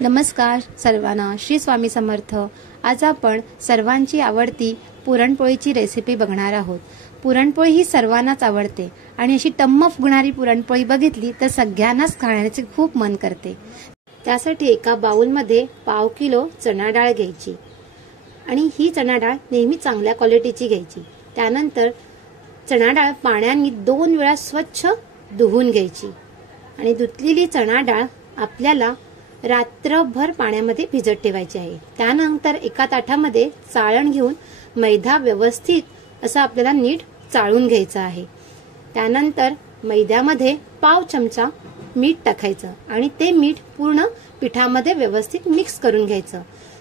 नमस्कार सर्वांना, श्री स्वामी समर्थ। आज आपण सर्वांची आवडती पुरणपोळीची रेसिपी बघणार आहोत। पुरणपोळी ही सर्वांनाच आवडते आणि अशी टम्म फुगणारी पुरणपोळी बघितली तर सगळ्यांनाच खाण्याचे खूप मन करते। त्यासाठी एका बाउलमध्ये पाव किलो चणा डाळ घ्यायची आणि ही चणा डाळ नेहमी चांगल्या क्वालिटीची घ्यायची। त्यानंतर चणा डाळ पाण्याने 2 वेळा स्वच्छ धुवून घ्यायची आणि धुतलेली चणा डाळ आपल्याला रात्रभर पाण्यामध्ये भिजत ठेवायची आहे। त्यानंतर एका ताटामध्ये चाळण घेऊन मैदा व्यवस्थित असा आपल्याला नीट चाळून घ्यायचा आहे। त्यानंतर मैद्यामध्ये पाव चमचा मीठ टाकायचं आणि ते मीठ पूर्ण पिठामध्ये व्यवस्थित मिक्स करून घ्यायचं।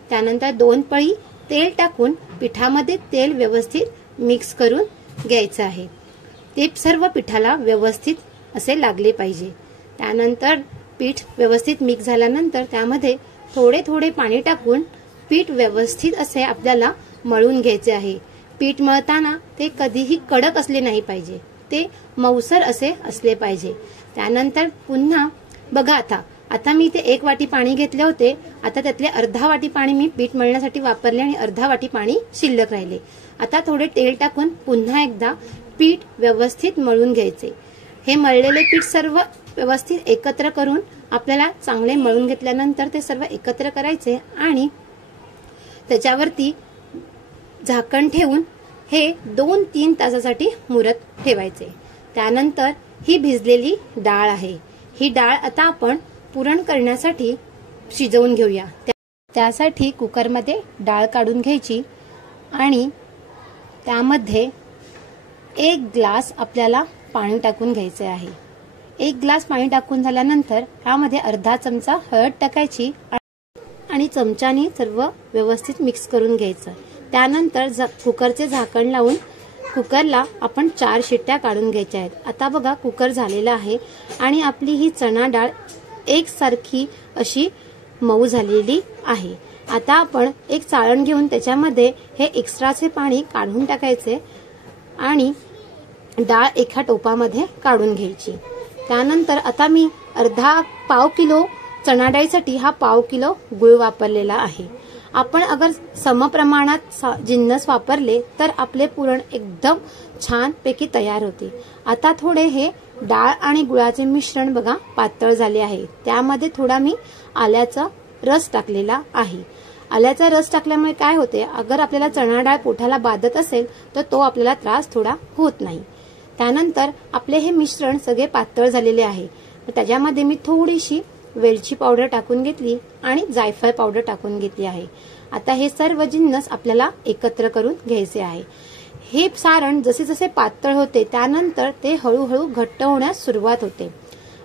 त्यानंतर 2 पळी तेल टाकून पिठामध्ये तेल व्यवस्थित मिक्स करून घ्यायचं आहे। ते सर्व पिठाला व्यवस्थित असे लागले पाहिजे। त्यानंतर पीठ व्यवस्थित मिक्स झाल्यानंतर त्यामध्ये थोडे थोडे पाणी टाकून पीठ व्यवस्थित असे आपल्याला मळून घ्यायचे आहे। पीठ मळताना ते कधीही कडक असले नाही पाहिजे, ते मऊसर असे असले पाहिजे। त्यानंतर पुन्हा बघा आता मी इथे 1 वाटी पाणी घेतले होते, आता त्यातले अर्धा वाटी पाणी मी पीठ मळण्यासाठी वापरले आणि अर्धा वाटी पाणी शिल्लक राहिले। आता थोडे तेल टाकून पुन्हा एकदा पीठ व्यवस्थित मळून घ्यायचे। हे मळलेले पीठ सर्व व्यवस्थित एकत्र करून आपल्याला चांगले मळून घेतल्यानंतर ते सर्व एकत्र करायचे आणि त्याच्यावरती झाकण ठेवून हे 2-3 तासासाठी मुरत ठेवायचे। त्यानंतर ही भिजलेली डाळ आहे, ही डाळ आता आपण पुरण करण्यासाठी शिजवून घेऊया। त्यासाठी कुकरमध्ये डाळ काढून घ्यायची आणि त्यामध्ये 1 ग्लास आपल्याला पाणी टाकून घ्यायचे आहे। 1 ग्लास पाणी टाकून झाल्यानंतर त्यामध्ये अर्धा चमचा हळद टाकायची आणि चमच्याने सर्व व्यवस्थित मिक्स करून घ्यायचं। त्यानंतर कुकरचे झाकण लावून कुकरला आपण 4 शिट्ट्या काढून घ्यायच्या आहेत। आता बघा कुकर झालेला आहे आणि आपली ही चणा डाळ एकसारखी अशी मऊ झालेली आहे। आता आपण एक चाळण घेऊन त्याच्यामध्ये हे एक्स्ट्राचे पाणी काढून टाकायचे आणि डाळ एका टोपामध्ये काढून घ्यायची। त्यानंतर आता मी पाव किलो चणा डाळीसाठी हा पाव किलो गुळ वापरलेला आहे। आपण अगर समप्रमाणात जिन्नस वापरले तर आपले पुरण एकदम छान पैकी तयार होते। आता थोडे हे डाळ आणि गुळाचे मिश्रण बघा पातळ झाले आहे, त्यामध्ये थोडा मी आल्याचा रस टाकलेला आहे। आल्याचा रस टाकल्यामुळे काय होते, अगर आपल्याला चणा डाळ पोटाला बाधत असेल तर तो आपल्याला त्रास थोडा होत नाही। त्यानंतर आपले हे मिश्रण सगळे पातळ झालेले आहे, त्याच्यामध्ये मी थोडीशी वेलची पावडर टाकून घेतली आणि जायफळ पावडर टाकून घेतली आहे। आता हे सर्व जिन्नस आपल्याला एकत्र करून घ्यायचे आहे। हे सारण जसे जसे पातळ होते त्यानंतर ते हळूहळू घट्ट होण्यास सुरुवात होते।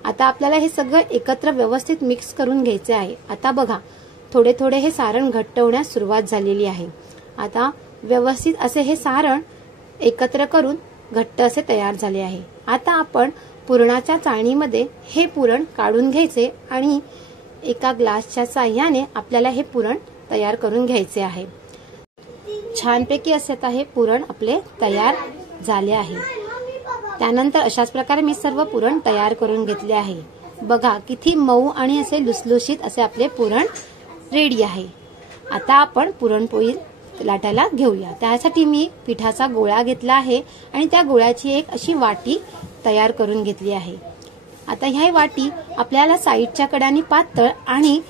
आता आपल्याला हे सगळं एकत्र व्यवस्थित मिक्स करून घ्यायचे आहे। आता बघा थोडे थोडे हे सारण घट्ट होण्यास सुरुवात झालेली आहे। आता व्यवस्थित असे हे सारण एकत्र करून घट्ट असे तयार झाले आहे। आता आपण पुरणाच्या चाळणीमध्ये हे पुरण काढून घ्यायचे आणि एका ग्लासच्या साह्याने आपल्याला हे पुरण तयार करून घ्यायचे आहे। छानपैकी असे आता हे पुरण आपले तयार झाले आहे। त्यानंतर अशाच प्रकारे मी सर्व पुरण तयार करून घेतले आहे। बघा किती मऊ आणि असे लुसलुशीत असे आपले पुरण रेडी आहे। आता आपण पुरणपोळी लाटायला घेऊया। त्यासाठी मी पिठाचा गोळा घेतला आहे आणि त्या गोळ्याची एक अशी वाटी तयार करून घेतली आहे। आता ह्या वाटी आपल्याला साईडच्या कडाने पातळ आणि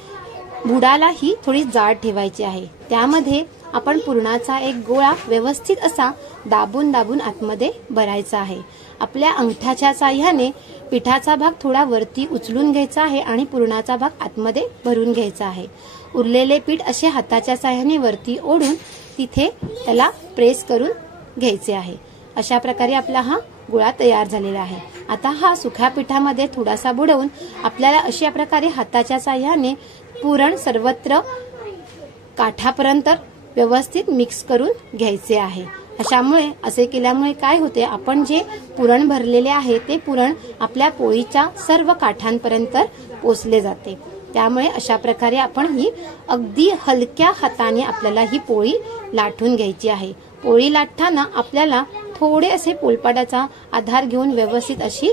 बुडाला ही थोडी जाड ठेवायची आहे। त्यामध्ये आपण पुरणाचा एक गोळा व्यवस्थित असा दाबून दाबून आतमध्ये भरायचा आहे। आपल्या अंगठ्याच्या साह्याने पिठाचा भाग थोडा वरती उचलून घ्यायचा आहे आणि पुरणाचा भाग आतमध्ये भरून घ्यायचा आहे। उरलेले पीठ असे हाताच्या साह्याने वरती ओढून तिथे त्याला प्रेस करून घ्यायचे आहे। अशा प्रकारे आपला हा गोळा तयार झालेला आहे। आता हा सुक्या पिठामध्ये थोडासा बुडवून आपल्याला अशा प्रकारे हाताच्या साह्याने पुरण सर्वत्र काठापर्यंत व्यवस्थित मिक्स करून घ्यायचे आहे। अशामुळे असे केल्यामुळे काय होते, आपण जे पुरण भरलेले आहे ते पुरण आपल्या पोळीच्या सर्व काठांपर्यंत पोचले जाते। त्यामुळे अशा प्रकारे आपण ही अगदी हलक्या हाताने आपल्याला ही पोळी लाटून घ्यायची आहे। पोळी लाटताना आपल्याला थोडे असे पोलपाटाचा आधार घेऊन व्यवस्थित अशी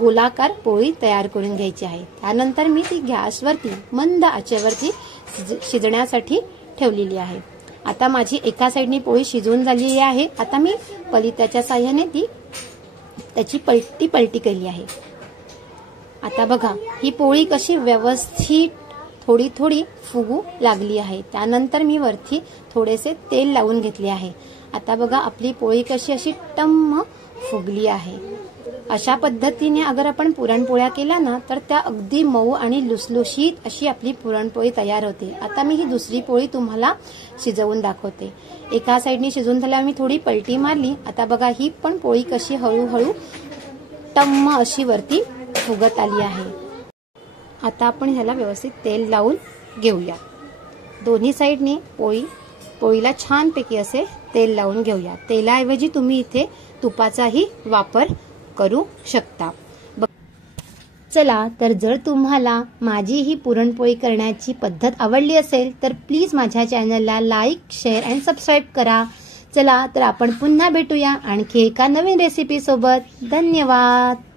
गोलाकार पोळी तयार करून घ्यायची आहे। त्यानंतर मी ती गॅसवरती मंद आचेवरती शिजण्यासाठी ठेवलेली आहे। आता माझी एका साईडनी पोळी शिजून झालेली आहे। आता मी पलित्याच्या साहाय्याने त्याची पलटी केली आहे। आता बघा ही पोळी कशी व्यवस्थित थोडी थोडी फुगू लागली आहे। त्यानंतर मी वरती थोडेसे तेल लावून घेतले आहे। आता बघा आपली पोळी कशी अशी टम्म फुगली आहे। अशा पद्धतीने अगर आपण पुरणपोळ्या केल्या ना तर त्या अगदी मऊ आणि लुसलुशीत अशी आपली पुरणपोळी तयार होते। आता मी ही दुसरी पोळी तुम्हाला शिजवून दाखवते। एका साईडनी शिजून झाल्यावर मी थोडी पलटी मारली। आता बघा ही पण पोळी कशी हळूहळू टम्म अशी वरती फुगत आली आहे। आता आपण ह्याला व्यवस्थित तेल लावून घेऊया। दोन्ही साईडनी पोळीला छानपैकी असे तेल लावून घेऊया। तेलाऐवजी तुम्ही इथे तुपाचाही वापर करू शकता। चला तर जर तुम्हाला माझी ही पुरणपोळी करण्याची पद्धत आवडली असेल तर प्लीज माझ्या चॅनलला लाईक, शेअर आणि सबस्क्राईब करा। चला तर आपण पुन्हा भेटूया आणखी एका नवीन रेसिपी सोबत। धन्यवाद।